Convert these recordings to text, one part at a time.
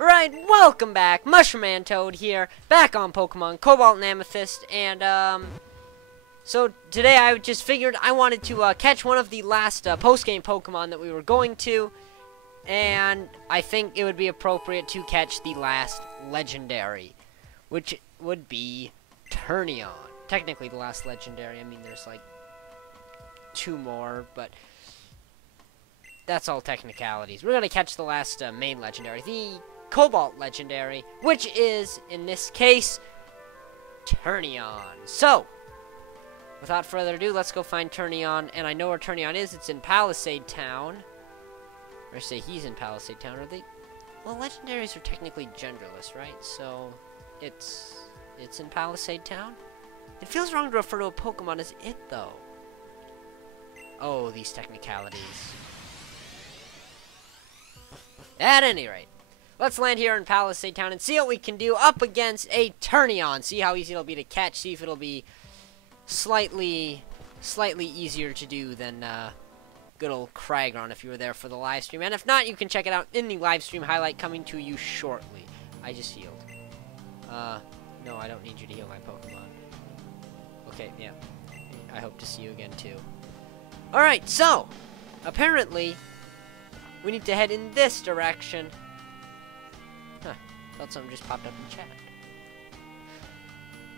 Right, welcome back. Mushroom Man Toad here, back on Pokemon Cobalt and Amethyst, and so today I just figured I wanted to catch one of the last post-game Pokemon that we were going to, and I think it would be appropriate to catch the last Legendary, which would be Ternion. Technically the last Legendary. I mean, there's like two more, but that's all technicalities. We're gonna catch the last main Legendary, the Cobalt Legendary, which is, in this case, Ternion. So, without further ado, let's go find Ternion. And I know where Ternion is. It's in Palisade Town. Or say he's in Palisade Town. Are they? Well, Legendaries are technically genderless, right? So, it's in Palisade Town. It feels wrong to refer to a Pokemon as it, though. Oh, these technicalities. At any rate, let's land here in Palisade Town and see what we can do up against a Ternion. See how easy it'll be to catch. See if it'll be slightly easier to do than good old Cragron if you were there for the live stream. And if not, you can check it out in the live stream highlight coming to you shortly. I just healed. No, I don't need you to heal my Pokemon. Okay, yeah. I hope to see you again too. Alright, so apparently we need to head in this direction. Huh, thought something just popped up in chat.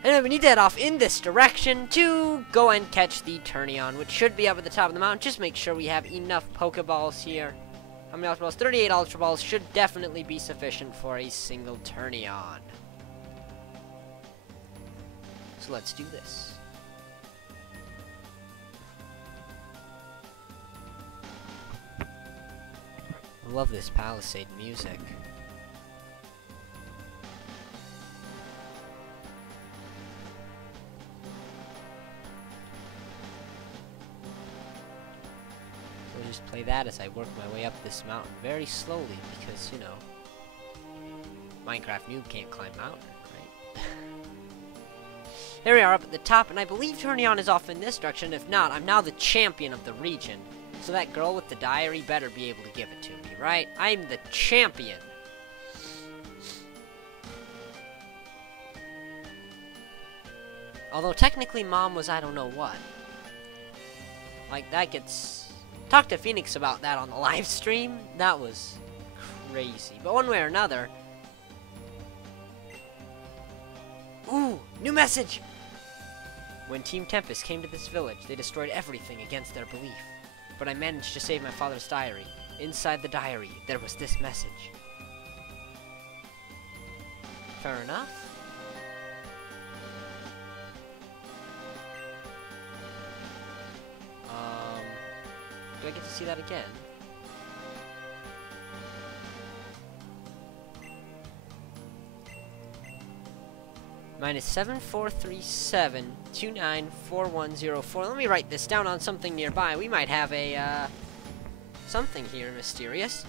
Anyway, we need to head off in this direction to go and catch the Ternion, which should be up at the top of the mountain. Just make sure we have enough Pokeballs here. How many Ultra Balls? 38 Ultra Balls should definitely be sufficient for a single Ternion. So let's do this. I love this Palisade music. We'll just play that as I work my way up this mountain very slowly because, you know, Minecraft noob can't climb mountain, right? Here we are up at the top, and I believe Ternion is off in this direction. If not, I'm now the champion of the region. So that girl with the diary better be able to give it to me, right? I'm the champion. Although technically Mom was I don't know what. Like, that gets... Talk to Phoenix about that on the live stream. That was crazy. But one way or another... Ooh, new message! When Team Tempest came to this village, they destroyed everything against their belief. But I managed to save my father's diary. Inside the diary, there was this message. Fair enough. Do I get to see that again? Minus 7437294104. Let me write this down on something nearby. We might have a, something here mysterious.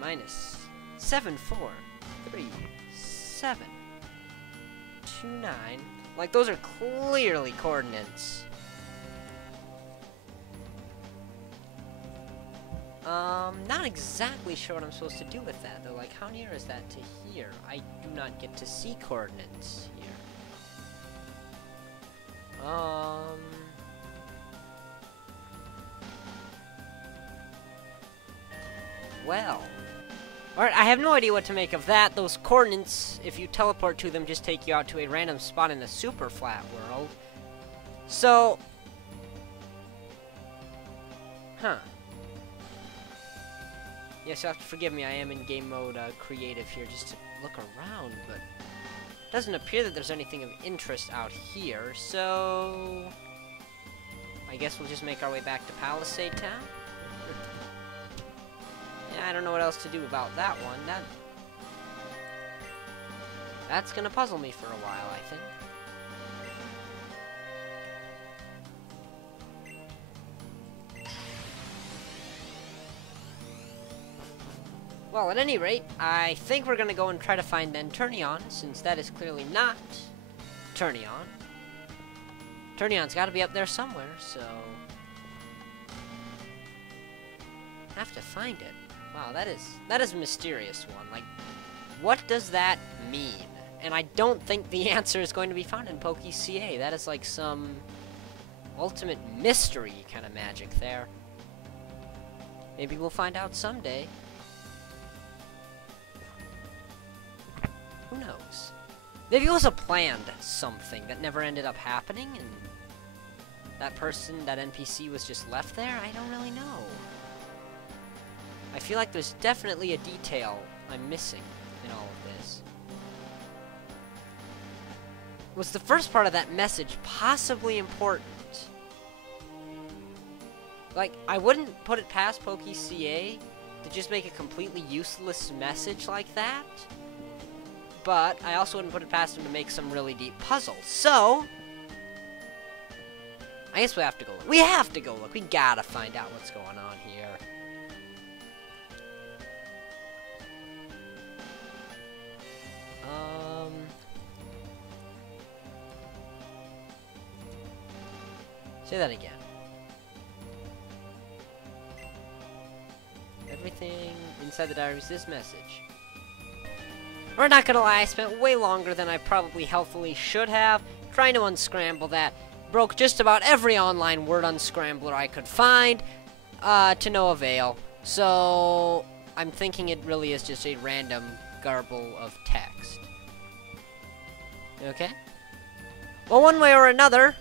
Minus 743729. Like, those are clearly coordinates. Not exactly sure what I'm supposed to do with that, though. Like, how near is that to here? I do not get to see coordinates here. Well. Alright, I have no idea what to make of that. Those coordinates, if you teleport to them, just take you out to a random spot in a super flat world. So... Huh. Yes, you'll have to forgive me, I am in game mode creative here just to look around, but it doesn't appear that there's anything of interest out here, so I guess we'll just make our way back to Palisade Town. Yeah, I don't know what else to do about that one. That's gonna puzzle me for a while, I think. Well, at any rate, I think we're gonna go and try to find then Ternion, since that is clearly not Ternion. Ternion's gotta be up there somewhere, so... have to find it. Wow, that is a mysterious one. Like, what does that mean? And I don't think the answer is going to be found in PokeCA. That is like some ultimate mystery kind of magic there. Maybe we'll find out someday. Who knows? Maybe it was a planned something that never ended up happening, and that person, that NPC was just left there? I don't really know. I feel like there's definitely a detail I'm missing in all of this. Was the first part of that message possibly important? Like, I wouldn't put it past PokeCA to just make a completely useless message like that. But I also wouldn't put it past him to make some really deep puzzle. So, I guess we have to go look. We have to go look. We gotta find out what's going on here. Say that again. Everything inside the diary is this message. We're not gonna lie, I spent way longer than I probably healthily should have trying to unscramble that. Broke just about every online word unscrambler I could find, to no avail. So, I'm thinking it really is just a random garble of text. Okay? Well, one way or another,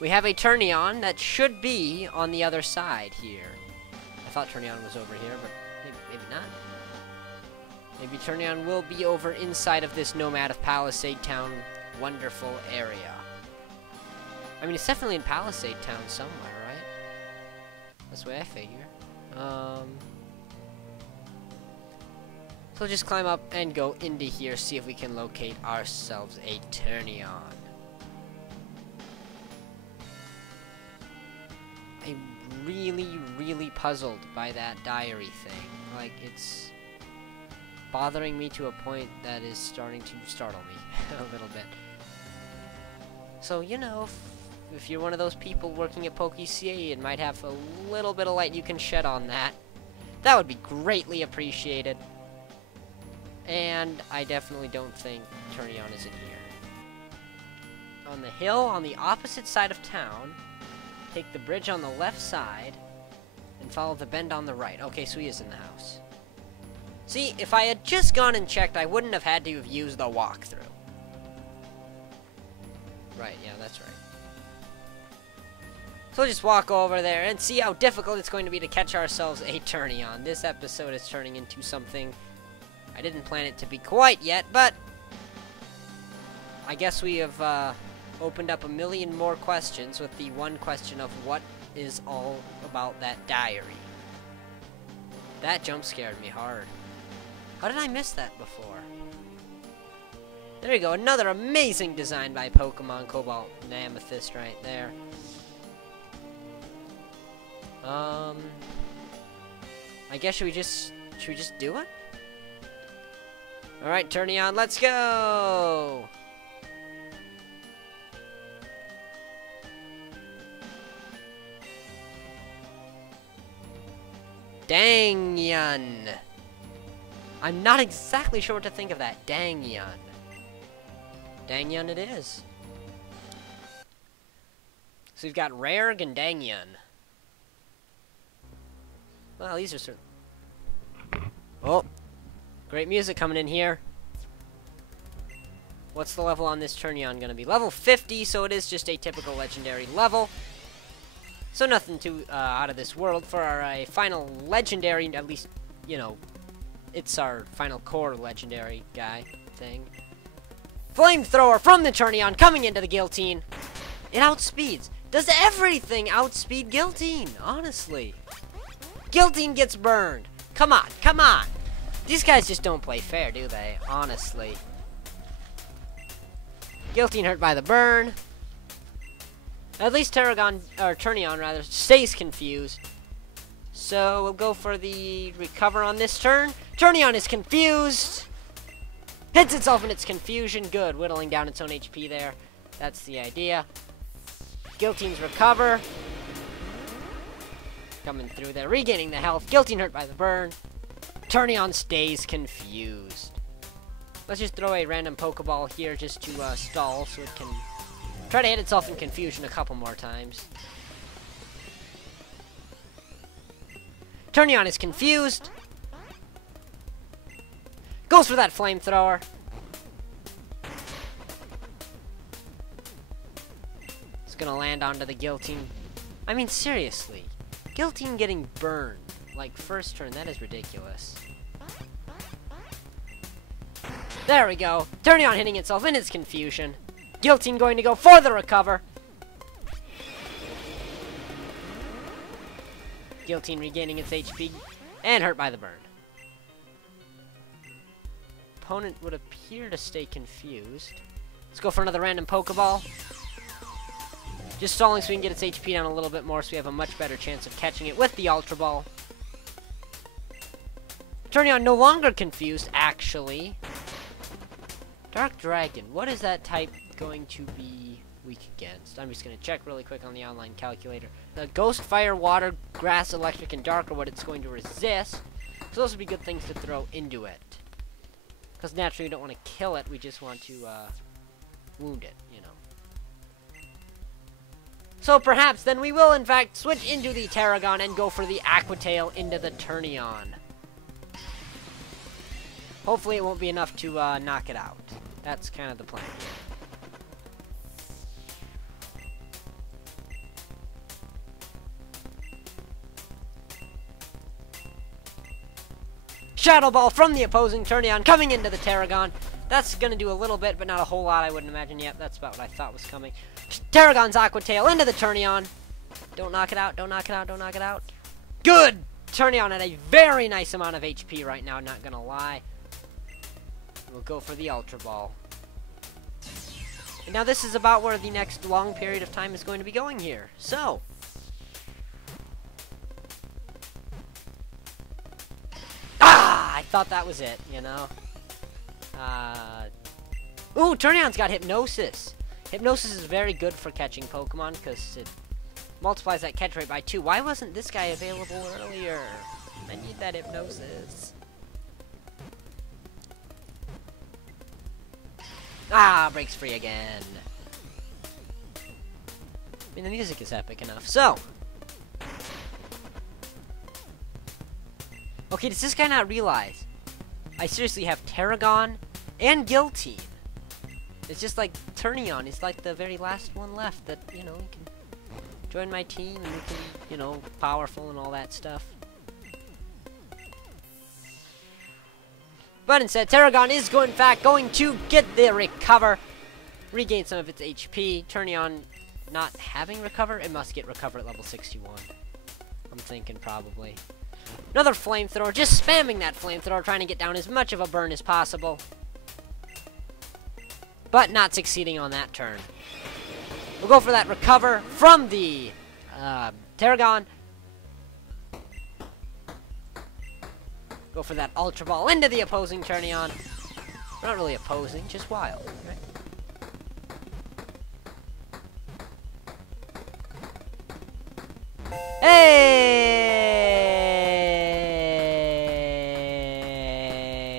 we have a Ternion that should be on the other side here. I thought Ternion was over here, but maybe not. Maybe Ternion will be over inside of this Nomad of Palisade Town wonderful area. I mean, it's definitely in Palisade Town somewhere, right? That's the way I figure. So we'll just climb up and go into here, see if we can locate ourselves a Ternion. I'm really puzzled by that diary thing. Like, it's bothering me to a point that is starting to startle me a little bit. So, you know, if you're one of those people working at PokeCA and might have a little bit of light you can shed on that, that would be greatly appreciated. And I definitely don't think Ternion is in here. On the hill on the opposite side of town, take the bridge on the left side, and follow the bend on the right. Okay, so he is in the house. See, if I had just gone and checked, I wouldn't have had to have used the walkthrough. Right, yeah, that's right. So we'll just walk over there and see how difficult it's going to be to catch ourselves a Ternion. This episode is turning into something I didn't plan it to be quite yet, but I guess we have opened up a million more questions with the one question of what is all about that diary. That jump scared me hard. How did I miss that before? There you go, another amazing design by Pokemon Cobalt and Amethyst right there. I guess should we just do it? Alright, Ternion, let's go! Ternion! I'm not exactly sure what to think of that. Ternion. Ternion it is. So we've got Rarg and Ternion. Well, these are certain. Oh, great music coming in here. What's the level on this Ternion gonna be? Level 50, so it is just a typical legendary level. So nothing too out of this world for our final legendary, at least, you know, it's our final core legendary guy thing. Flamethrower from the Ternion coming into the Guillotine. It outspeeds. Does everything outspeed Guillotine, honestly. Guillotine gets burned. Come on, come on. These guys just don't play fair, do they? Honestly. Guillotine hurt by the burn. At least Ternion rather, stays confused. So we'll go for the recover on this turn. Ternion is confused. Hits itself in its confusion. Good, whittling down its own HP there. That's the idea. Guillotine's recover. Coming through there, regaining the health. Guillotine hurt by the burn. Ternion stays confused. Let's just throw a random Pokeball here just to stall so it can try to hit itself in confusion a couple more times. Ternion is confused. Goes for that flamethrower. It's gonna land onto the Guillotine. I mean, seriously. Guillotine getting burned. Like, first turn, that is ridiculous. There we go. Ternion hitting itself in its confusion. Guillotine going to go for the recover. Guillotine regaining its HP and hurt by the burn. Opponent would appear to stay confused. Let's go for another random Pokeball. Just stalling so we can get its HP down a little bit more so we have a much better chance of catching it with the Ultra Ball. Ternion no longer confused, actually. Dark Dragon, what is that type going to be weak against? I'm just going to check really quick on the online calculator. The Ghost, Fire, Water, Grass, Electric, and Dark are what it's going to resist. So those would be good things to throw into it. Because naturally we don't want to kill it, we just want to wound it, you know. So perhaps then we will in fact switch into the Tarragon and go for the Aqua Tail into the Ternion. Hopefully it won't be enough to knock it out. That's kind of the plan. Shadow Ball from the opposing Ternion coming into the Tarragon. That's going to do a little bit, but not a whole lot, I wouldn't imagine. Yep, that's about what I thought was coming. Tarragon's Aqua Tail into the Ternion. Don't knock it out, don't knock it out, don't knock it out. Good! Ternion at a very nice amount of HP right now, not going to lie. We'll go for the Ultra Ball. And now this is about where the next long period of time is going to be going here. So. Ah! I thought that was it, you know. Ooh, Turnion's got Hypnosis. Hypnosis is very good for catching Pokemon because it multiplies that catch rate by 2. Why wasn't this guy available earlier? I need that Hypnosis. Ah, breaks free again. I mean, the music is epic enough. So. Okay, does this guy not realize? I seriously have Tarragon and Guillotine. It's just like Ternion is like the very last one left that, you know, can join my team and we can, you know, powerful and all that stuff. But instead, Tarragon is in fact going to get the recover, regain some of its HP. Ternion not having recover, it must get recover at level 61. I'm thinking probably. Another flamethrower, just spamming that flamethrower, trying to get down as much of a burn as possible. But not succeeding on that turn. We'll go for that recover from the Tarragon. Go for that Ultra Ball into the opposing Ternion. Not really opposing, just wild, right? Hey!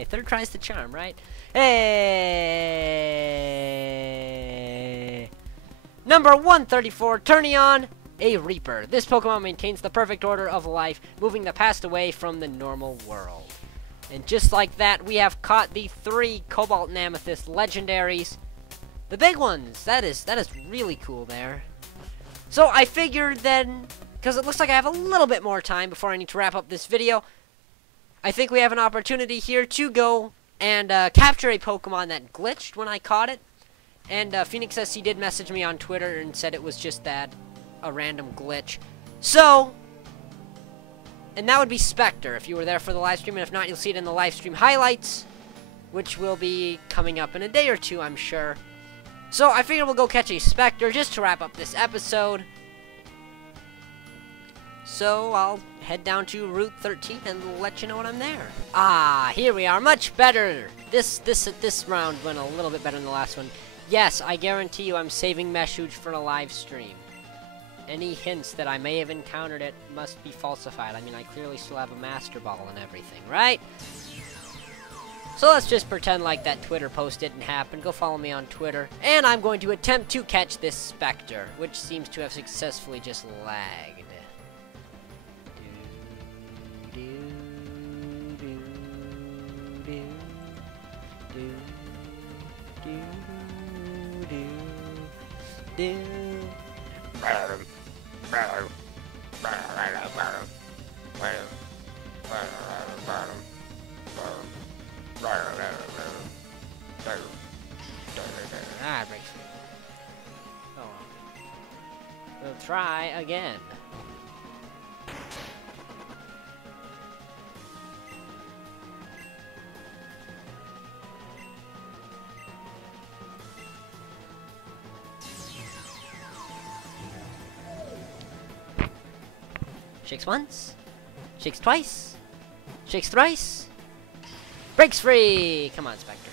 Third tries the charm, right? Hey! Number 134, Ternion, a Reaper. This Pokemon maintains the perfect order of life, moving the past away from the normal world. And just like that, we have caught the 3 Cobalt and Amethyst legendaries. The big ones. That is really cool there. So I figured then, because it looks like I have a little bit more time before I need to wrap up this video, I think we have an opportunity here to go and capture a Pokemon that glitched when I caught it. And Phoenix SC did message me on Twitter and said it was just that, a random glitch. So, and that would be Spectre if you were there for the live stream, and if not, you'll see it in the live stream highlights, which will be coming up in a day or two, I'm sure. So I figured we'll go catch a Spectre just to wrap up this episode. So I'll head down to Route 13 and let you know when I'm there. Ah, here we are, much better. This round went a little bit better than the last one. Yes, I guarantee you I'm saving Meshuge for a live stream. any hints that I may have encountered it must be falsified. I mean, I clearly still have a Master Ball and everything, right? So let's just pretend like that Twitter post didn't happen. Go follow me on Twitter. And I'm going to attempt to catch this Spectre, which seems to have successfully just lagged. Ah, it breaks free. Oh well. We'll try again. Shakes once, shakes twice, shakes thrice, breaks free! Come on, Spectre.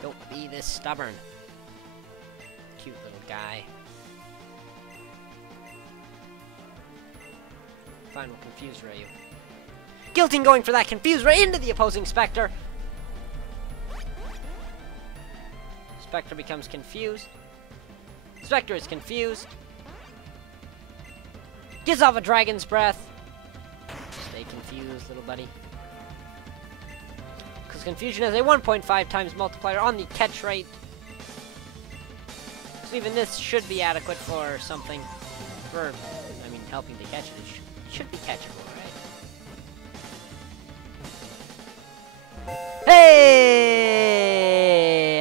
Don't be this stubborn. Cute little guy. Fine, we'll confuse Ryu. Guilting going for that confuse right into the opposing Spectre! Spectre becomes confused. Spectre is confused. Gives off a dragon's breath. Stay confused, little buddy. Because confusion has a 1.5 times multiplier on the catch rate. So even this should be adequate for something. For, I mean, helping to catch it. It should be catchable, right? Hey!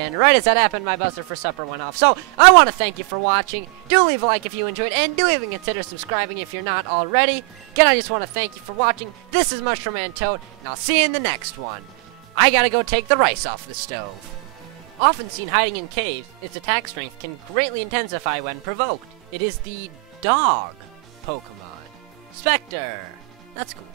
And right as that happened, my buzzer for supper went off. So, I want to thank you for watching. Do leave a like if you enjoyed, and do even consider subscribing if you're not already. Again, I just want to thank you for watching. This is Mushroom Man Toad, and I'll see you in the next one. I gotta go take the rice off the stove. Often seen hiding in caves, its attack strength can greatly intensify when provoked. It is the dog Pokemon. Spectre. That's cool.